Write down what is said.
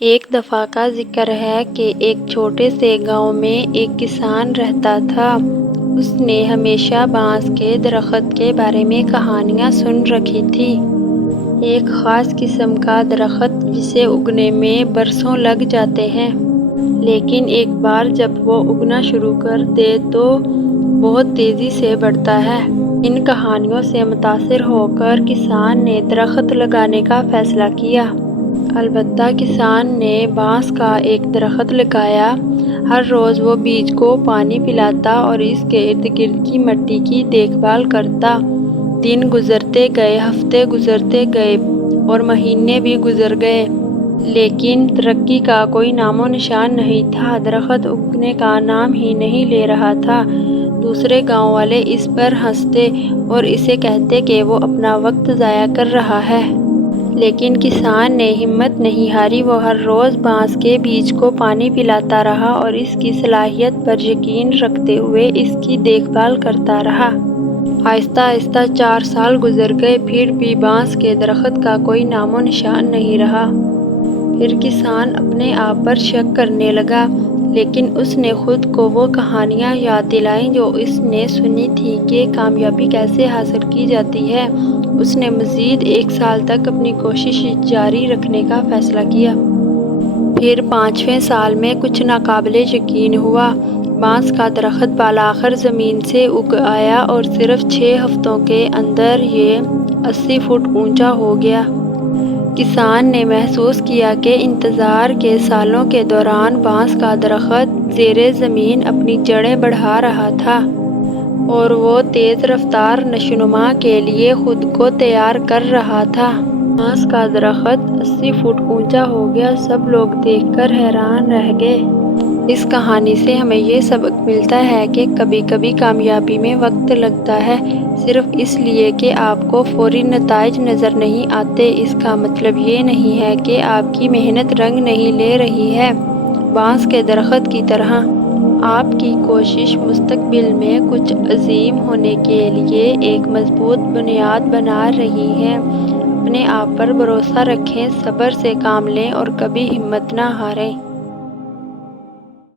ایک دفعہ کا ذکر ہے کہ ایک چھوٹے سے گاؤں میں ایک کسان رہتا تھا۔ اس نے ہمیشہ بانس کے درخت کے بارے میں کہانیاں سن رکھی تھی۔ ایک خاص قسم کا درخت جسے اگنے میں برسوں لگ جاتے ہیں، لیکن ایک بار جب وہ اگنا شروع کر دے تو بہت تیزی سے بڑھتا ہے۔ ان کہانیوں سے متاثر ہو کر کسان نے درخت لگانے کا فیصلہ کیا۔ البتہ کسان نے بانس کا ایک درخت لگایا۔ ہر روز وہ بیج کو پانی پلاتا اور اس کے ارد گرد کی مٹی کی دیکھ بھال کرتا۔ دن گزرتے گئے، ہفتے گزرتے گئے اور مہینے بھی گزر گئے، لیکن ترقی کا کوئی نام و نشان نہیں تھا۔ درخت اگنے کا نام ہی نہیں لے رہا تھا۔ دوسرے گاؤں والے اس پر ہنستے اور اسے کہتے کہ وہ اپنا وقت ضائع کر رہا ہے۔ لیکن کسان نے ہمت نہیں ہاری۔ وہ ہر روز بانس کے بیج کو پانی پلاتا رہا اور اس کی صلاحیت پر یقین رکھتے ہوئے اس کی دیکھ بھال کرتا رہا۔ آہستہ آہستہ 4 سال گزر گئے، پھر بھی بانس کے درخت کا کوئی نام و نشان نہیں رہا۔ پھر کسان اپنے آپ پر شک کرنے لگا، لیکن اس نے خود کو وہ کہانیاں یاد دلائیں جو اس نے سنی تھی کہ کامیابی کیسے حاصل کی جاتی ہے۔ اس نے مزید 1 سال تک اپنی کوشش جاری رکھنے کا فیصلہ کیا۔ پھر 5ویں سال میں کچھ ناقابل یقین ہوا۔ بانس کا درخت بالآخر زمین سے اگ آیا اور صرف 6 ہفتوں کے اندر یہ 80 فٹ اونچا ہو گیا۔ کسان نے محسوس کیا کہ انتظار کے سالوں کے دوران بانس کا درخت زیر زمین اپنی جڑیں بڑھا رہا تھا اور وہ تیز رفتار نشوونما کے لیے خود کو تیار کر رہا تھا۔ بانس کا درخت 80 فٹ اونچا ہو گیا۔ سب لوگ دیکھ کر حیران رہ گئے۔ اس کہانی سے ہمیں یہ سبق ملتا ہے کہ کبھی کبھی کامیابی میں وقت لگتا ہے، صرف اس لیے کہ آپ کو فوری نتائج نظر نہیں آتے۔ اس کا مطلب یہ نہیں ہے کہ آپ کی محنت رنگ نہیں لے رہی ہے۔ بانس کے درخت کی طرح آپ کی کوشش مستقبل میں کچھ عظیم ہونے کے لیے ایک مضبوط بنیاد بنا رہی ہے۔ اپنے آپ پر بھروسہ رکھیں، صبر سے کام لیں اور کبھی ہمت نہ ہاریں۔